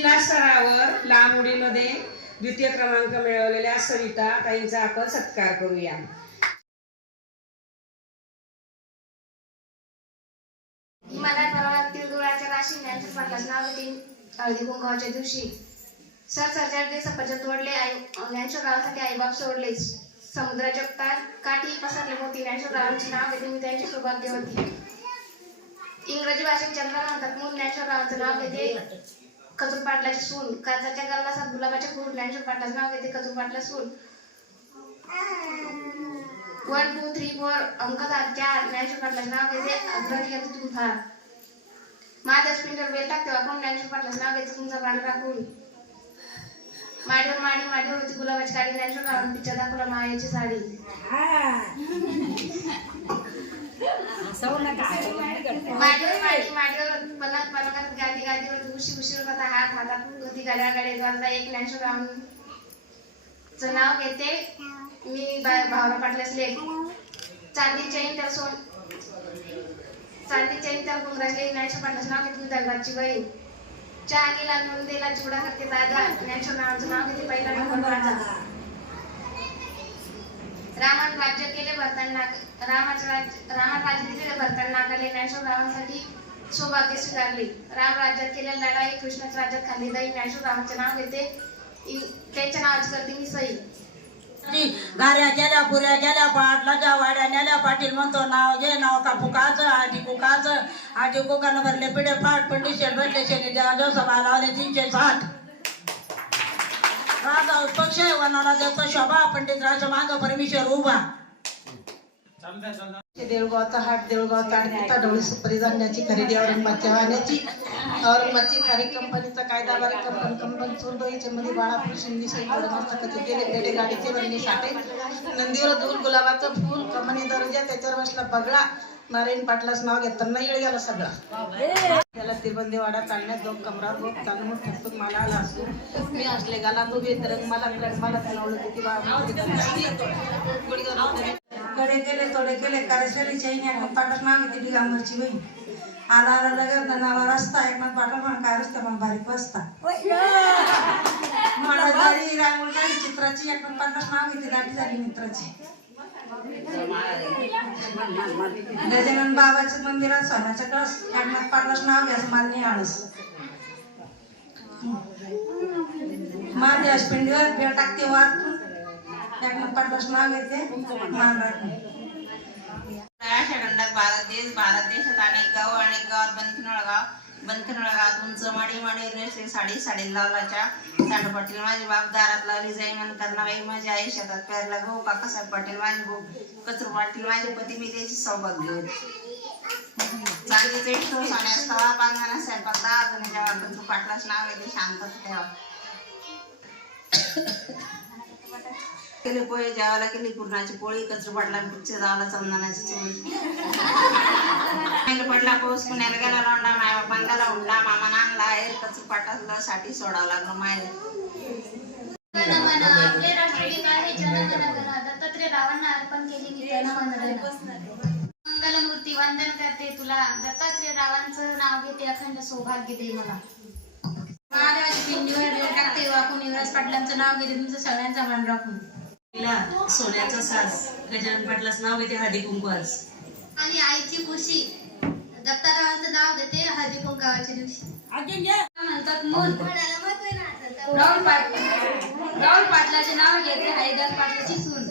जिल्हा स्तरावर लांब उडीमध्ये द्वितीय क्रमांक मिळवलेल्या सविता ताईंचा आपण सत्कार करूया. मला परवा तिळगुळाच्या राशी ज्ञानशूर पाटलाच हळदी कुंकवाच्या दिवशी. सर सरच्या सफरचंद तोडले आई ज्ञानशूर रावासाठी आईबाप सोडले. समुद्राच्या का- काठी पसरले होती. ज्ञानेश्वर रावांचे नाव घेते मी त्यांची सौभाग्यवती इंग्रजी भाषेत चंद्र म्हणतात म्हणून ज्ञानेश्वर रावांचं नाव घेते कचूर पाटलाची सून. काचाच्या गल्लासात गुलाबाच्या फूल ज्ञानशूर पाटलाचं नाव घेते कचूर पाटला सून. वन टू थ्री फोर अंक चार ज्ञानशूर पाटलाचं नाव घेते अग्रणी येतो तुम्ही फार माझ्या स्पिंडर बेल टाकते वापरून ज्ञानशूर पाटलाचं नाव घेते तुमचा प्राण राखून माडीवर माडी माडीवर होती गुलाबाची काडी ज्ञानशूर रावण पिक्चर दाखवला मायाची साडी. पलकात गादी गादीवर उशी उशीर होता हात हातात होती गाड्या गाड्या एक ज्ञानशूर रावण चं नाव घेते. मी भावना पाटलाच लेख चांदी चैन तर सोन चांदी चैन तर गुंगराजले ज्ञानशूर पाटलाचं नाव घेतली दगडाची बहीण. चहा गेला नून दिला चिवडा करते दादा. ज्ञानशूर नावाचं नाव घेते. पहिला नंबर राजा रामान राज्य केले भरताना रामाचं राज्य रामान राज्य दिले भरताना नाकारले ज्ञानशूर रावांसाठी सौभाग्य स्वीकारले. राम राज्यात केल्या लढाई कृष्णाच्या राज्यात खाल्ली दही ज्ञानशूर नाव घेते त्यांच्या नावाची करते मी सई. गाऱ्या गेल्या पुऱ्या गेल्या पाटलाच्या वाड्या नेल्या पाटील म्हणतो नाव घे नाव का फुकाच आधी कुकाच आधी कुकानं भरले पिढे पाठ पंडित भरले शेने जोसभा लावले तीनशे साठ. राजा पक्ष वनाला देतो शोभा पंडित राजा माग परमेश्वर उभा. देऊळगावचा हाट देऊळगाव ताडपिता ढवळी सुपारी जाण्याची खरेदी औरंगाबादच्या वाहण्याची औरंगाबादची खारी कंपनीचा कायदा बारी कंपनी कंपनी चोरडोईचे मध्ये बाळापूर शिंदी मस्तकाचे गेले गाडीचे रंगी साठे. नंदीवर दूर गुलाबाचं फूल कमानी दर्जा त्याच्यावर बसला बगळा. नारायण पाटलाच नाव घेताना येळ गेला सगळा. तिरबंदीवाडा चालण्यात दोन कमरा दोन तालमूळ ठोकून मला आला असू मी असले गाला तो बेत रंग मला रंग मला त्याला किती बाळा कडे केले तोडे केले कार्यशाली चैनी एकनाथ पाटण नाव घेते दिगांबरची बहीण. आला आला लगेच नावा रस्ता एकनाथ पाटण म्हण काय रस्ता म्हण बारीक वस्ता म्हणा गाडी रांगोळी गाडी चित्राची एकनाथ पाटण नाव घेते दाटी झाली मित्राची. गजानन बाबाच्या मंदिरात सोन्याचा कळस काढण्यात पाडलाच नाव घ्यायचं मालनी आळस. माझ्या पिंडीवर बेळ टाकते वारतून एकनाथ पाडलाच नाव घेते. मान राखून. भारत देश भारत देशात अनेक गाव अनेक गावात बनखनोळ गाव. बनखनोळ उंच माडी माडी रेसले साडी साडी लावलाच्या सांडू पाटील माझे बाप दारात लावली जाई माझ्या आई शेतात पेरला गहू काकासाहेब पाटील? माझे भाऊ कचरू पाटील. माझे पती मी त्याची सौभाग्य होते चांदीचे ठेव सोन्यास तवा बांधताना स्वयंपाक दहा जेव्हा कचरू पाटलाच नाव आहे ते शांत ठेवा. केली पोळी जेवायला केली पुरणाची पोळी कचरू पाटला पिच्चे जावाला चंदनाची चोळी पहिला पडला पाऊस पुण्याला गेला लोंडा माय बापांना हुंडा मामा आणला एर कचरू पाटाला साठी सोडावं लागलं मायला. मन आपले राष्ट्रगीत आहे जनगण गण दत्तात्रय रावांना अर्पण केली मी जनमन मंगलमूर्ती वंदन करते तुला. दत्तात्रय रावांचं नाव घेते अखंड सौभाग्य दे मला. महादेवाची पिंडीवर टाकते वाकून युवराज पाटलांचं नाव घेते तुमचं सगळ्यांचा मान राखून. सोन्याचा सास गजानन पाटलाच नाव येते हळदी कुंकवास आणि आईची खुशी दत्तारावांचं नाव घेते हळदी कुंकावाच्या दिवशी. म्हणतात मूल राहुल पाट राहुल पाटलाचे नाव घेते हरिदास पाटलाची सून.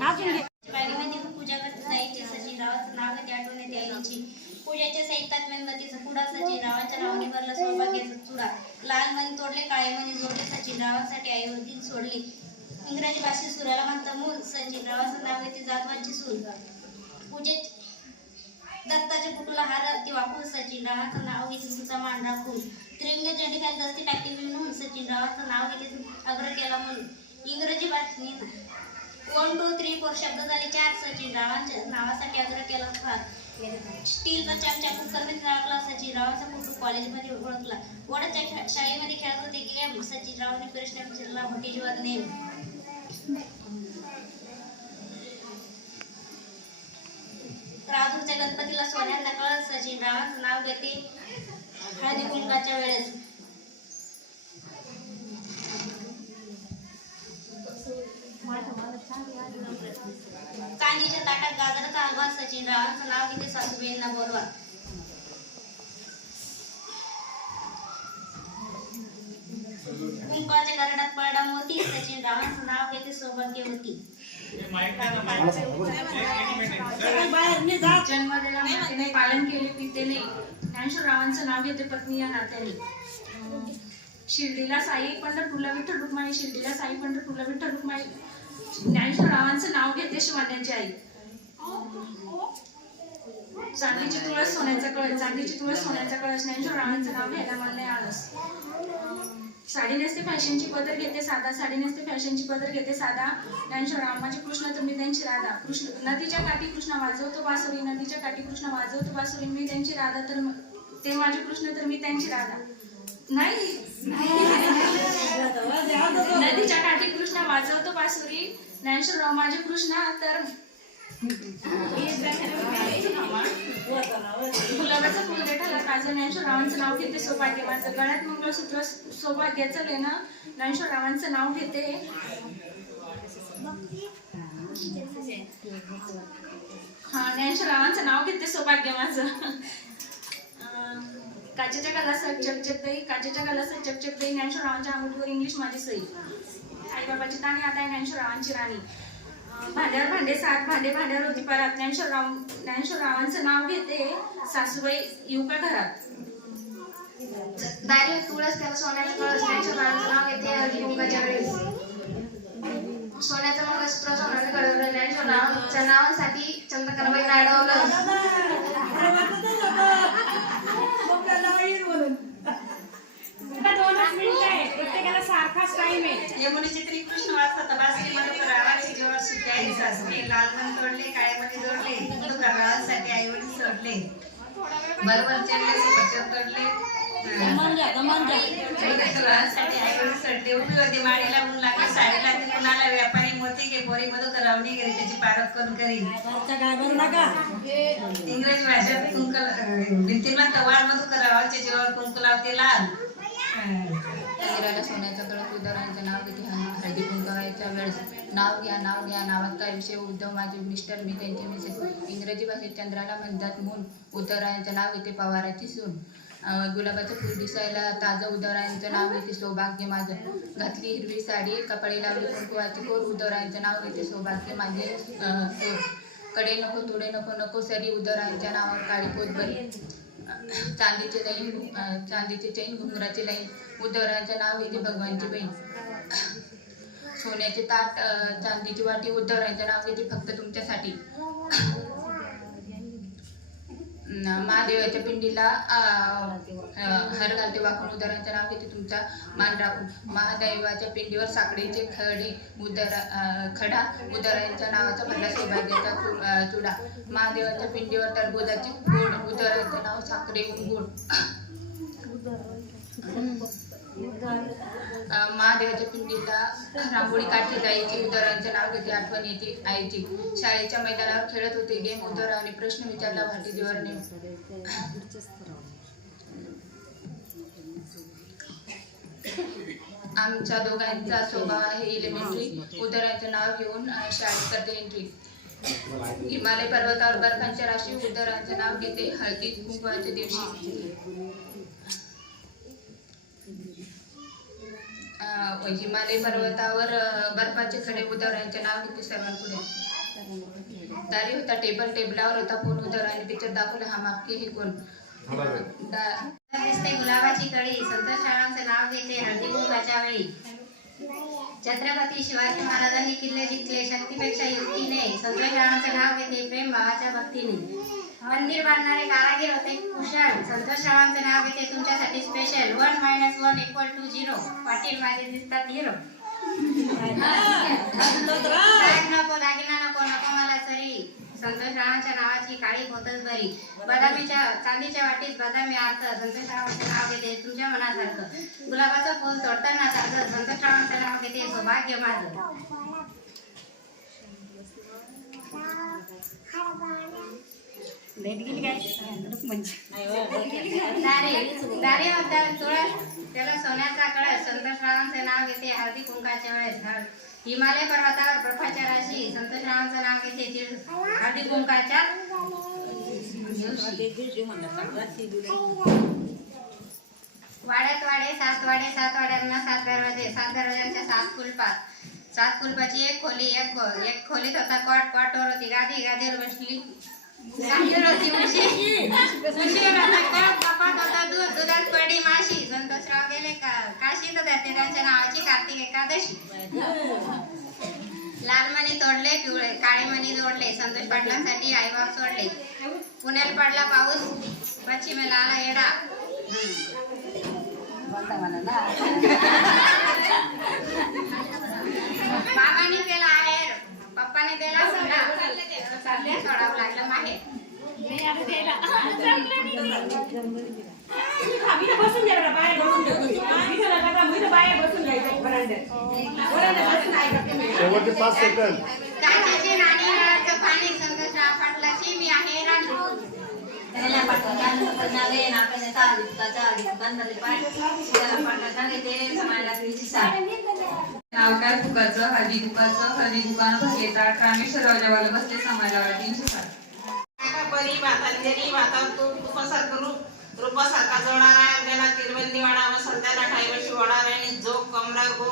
बागेमध्ये पूजा करते साईची सचिन रावाचं नाव घेते आठवण येते आईची. पूजेच्या साहित्यात मेणबत्तीचा पुडा सचिन रावांच्या नावाने भरला सौभाग्याचा चुडा. लाल मणी तोडले काळे मणी जोडले सचिन रावांसाठी आई वडील सोडले. इंग्रजी भाषेत सुराला म्हणतं मूल संजीव. रावाचं नाव घेते जाधवांची सून पूजेत दत्ताच्या पुटूला हार ती वापरून सचिन. रावाचं नाव घेते तुमचा मान राखून त्रिंग झेंडे दस्ती टाकी म्हणून सचिन. रावाचं नाव घेते अग्र केला म्हणून. इंग्रजी भाषेत वन टू थ्री फोर शब्द झाले चार. सचिन रावांच्या नावासाठी अग्र केला फार. स्टीलचा चमचा कुकरमध्ये राखला. सचिन रावाचा कुटुंब कॉलेजमध्ये ओळखला. वडाच्या शा- शाळेमध्ये खेळत होते. गेम सचिन रावांनी प्रश्न विचारला. मोठी जीवात नेम. राजूरच्या गणपतीला सोन्याचा कळस सजीरावांचं नाव घेते हळदी कुंकाच्या वेळेस. कांदीच्या ताटात गाजराचा हलवा सचिनरावांचं नाव घेते सासूबाईंना बोलवा. कुंकाच्या गरडात पडा मोती सचिनरावांचं नाव घेते जन्मलेल्या मातेने पालन केले पितेने. ज्ञानेश्वररावांचं नाव घेते पत्नी या नात्याने. शिर्डीला साई पंढरपूरला विठ्ठल रुक्माई शिर्डीला साई पंढरपूरला विठ्ठल रुक्माई. ज्ञानेश्वररावांचं नाव घेते शिवान्याची आई. चांदीची तुळस सोन्याचा कळस चांदीची तुळस सोन्याचा कळस. ज्ञानेश्वररावांचं नाव घ्यायला मला नाही आळस साडी नेसते फॅशनची पदर घेते साधा साडी नेसते फॅशनची पदर घेते साधा. ज्ञानेश्वर माझे कृष्ण तर मी त्यांची राधा. कृष्ण नदीच्या काठी कृष्ण वाजवतो बासुरी नदीच्या काठी कृष्ण वाजवतो बासुरी मी त्यांची राधा तर म- ते माझे कृष्ण तर मी त्यांची राधा. नाही. नदीच्या काठी कृष्ण वाजवतो बासुरी ज्ञानेश्वरराव माझे कृष्ण तर फुल देठाला काजल नाव घेते सौभाग्य माझं. गळ्यात मंगळसूत्र सौभाग्याचं लेणं ज्ञानेश्वर रावांचं नाव घेते. हा ज्ञानेश्वर रावांचं नाव घेते सौभाग्य माझं. काचेच्या गलासात चकचक दही काचेच्या गलासात चकचक दही ज्ञानेश्वर रावांच्या अंगठीवर इंग्लिश माझी सई. आई बाबाची ताणी आता आहे रावांची राणी. भांड्यावर भांडे सात भांडे भांड्यावर होती परत. ज्ञानेश्वर राव ज्ञानेश्वर रावांचं नाव घेते. सासूबाई येऊ का घरात? दारी तुळस त्याला सोन्याचा कळस. नाव घेते वेळेस. रावांच्या नावासाठी चंद्रकलाबाई नाडवलं. यमुनेचे तरी कृष्ण वाचतात बासरी सुट्टी आई सासरे लाल मन तोडले जोडले हिंदू प्रभावासाठी सोडले. बरोबर चेडले सुपचर तोडले. साठी आई वडील सोडले. उभी होती माडी लागून लागली साडी लागली कुणाला व्यापारी मोती घे पोरी मधू करावणी घरी त्याची पारख करून करी इंग्रजी भाषेत कुंकल भिंतीला तवाळ मधू करावाच्या जेव्हा कुंकू लावते लाल. नाव घ्या नाव घ्या नावात काय विषय उद्धव माझे मिस्टर मी त्यांचे मिसेस. इंग्रजी भाषेत चंद्राला म्हणतात मून उद्धवरायांचं नाव घेते पवाराची सून. गुलाबाचं फूल दिसायला ताजं उद्धवरायांचं नाव घेते सौभाग्य माझं. घातली हिरवी साडी कपडे लावली कुंकुवाची कोर उद्धवरायांचं नाव घेते सौभाग्य माझे कडे नको तुडे नको नको सरी उद्धवरायांच्या नावावर काळी पोत बरी चांदीचे लाईन चांदीचे चैन घुंगराची लाईन उद्धवरायांचं नाव घेते भगवानची बहीण. सोन्याचे ताट चांदीची वाटी उद्धवरायांचं नाव ती फक्त तुमच्यासाठी. महादेवाच्या पिंडीला हर घालते वाकून उदरांच्या नाव घेते तुमचा मान राखून. महादेवाच्या पिंडीवर साखळीचे खडे उदरा खडा उदरांच्या नावाचा भरला सौभाग्याचा चुडा. महादेवाच्या पिंडीवर टरबुजाची गोड उदरांचे नाव साखरे गोड. महादेवाच्या पिंडीला रांगोळी काढली जायची उद्धवरायांचं नाव घेते आठवण येते आईची. शाळेच्या मैदानावर खेळत होते गेम उद्धवरावाने प्रश्न विचारला भाटीजीवर आमच्या दोघांचा स्वभाव आहे इलेमेंटरी उद्धवरायांचं नाव घेऊन शाळेत करते एंट्री हिमालय पर्वतावर बर्फांच्या राशी उद्धवरायांचं नाव घेते हळदी कुंकवाच्या दिवशी. हिमालय पर्वतावर बर्फाचे खडे उद्धवरायांचे नाव घेते सर्वांपुढे. दारी होता टेबल टेबलावर होता फोन उद्धवरायाने पिक्चर दाखवलं हा मागके हे कोण? दा- दिसते गुलाबाची कळी. संतोष रावांचं नाव घेते हळदी कुंकाच्या वेळी. छत्रपती शिवाजी महाराजांनी किल्ले जिंकले. शक्तीपेक्षा युक्तीने संतोष रावांचं नाव घेते प्रेम भावाच्या भक्तीने. मंदिर बांधणारे कारागीर होते. कुशल संतोष रावांचं नाव घेते. तुमच्यासाठी special one minus one equal two zero Patil माझे दिसतात हिरो नको दागिना नको नको मला सरी. संतोष रावांच्या नावाची काळी होतच बरी. बदामीच्या चांदीच्या वाटीत बदामी अर्थ संतोष रावांचं नाव घेते तुमच्या मनासारखं. गुलाबाचं फूल तोडताना सारखं. संतोष रावांचं नाव घेते सौभाग्य माझं. दारे गेली काय? तुळस म्हणजे. हो, त्याला सोन्याचा कळस संतोष रावांचे नाव घेते हळदी कुंकाच्या वेळेस हळ- हिमालय पर्वतावर बर्फाच्या राशी संतोषरावांचं नाव घेते तीळ. हळदी कुंकाच्या वाड्यात वाडे सात वाडे सात वाड्यांना सात दरवाजे सात दरवाज्यांच्या सात कुलपात. सात कुलपाची एक खोली एक खो एक खोलीत होता कॉट कॉटवर होती गादी गादीवर बसली. गादीवर पडी माशी संतोषराव गेले का काशी तर जाते त्यांच्या नावाची कार्तिक एकादशी लाल मणी तोडले पिवळे काळे मणी जोडले संतोष पाटलांसाठी आईबाप सोडले. पुण्याला पडला पाऊस पश्चिमेला आला येडा. बाबांनी पप्पाने दिला सोडावं लागलं माहेर. शेवटचे पाच सेकंद काचेची राणी नळाचं पाणी संतोषराव पाटलाची मी आहे राणी त्याला त्याला नाव काय फुकाचं हळदी कुकाचं हळदी दुकान भरले ताट रामेश्वर राजावाला बसले समायला तीनशे साठ परी भातांजरी तू तुपासारखं रूप रूपासारखा जोडारा गेला तिरवंदी वाडा वसंताला ठाईवशी वडारा आणि जो कमरा गो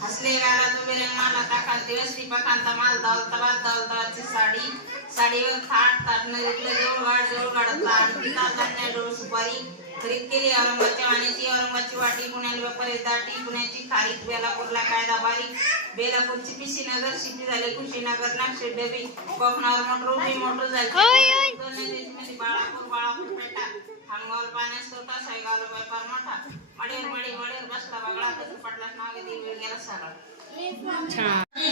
हसले गाला तुम्ही रंगमाला टाका दिवसरी पकांता माल दावताबाद दावताबादची साडी साडीवर थाट ताटणं घेतलं जवळ वाढ जवळ वाढतला आणि पिता धान्य डोळ सुपारी खरीद केली. औरंगाबादच्या वाण्याची औरंगाबादची वाटी पुण्याला व्यापारी दाटी पुण्याची खारीक बेलापूरला कायदा बारीक बेलापूरची पिशी नगर शिपी झाली कुशीनगर नागशे डबी कोकणावर मोटर उभी मोटर झाली. बाळापूर बाळापूर पेटा. खामगाव पाण्यास होता सायगावला व्यापार मोठा. मडीवर मडी मडीवर बसला बगळा तसं पडला नाव गेला सारा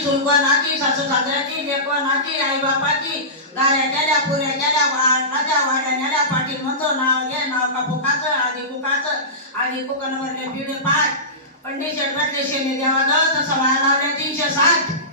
सुलगनाची सासू सासऱ्याची लेकवानाची आई बापाची गाड्या केल्या पुऱ्या केल्या वाडल्या वाड्या नेल्या पाटील म्हणतो नाव घे नाव का फुकाचं आधी कुकाचं आधी कुकानं पिढे पाच पंडित शेठ भेटले शेणी देवा तसं वाया लावले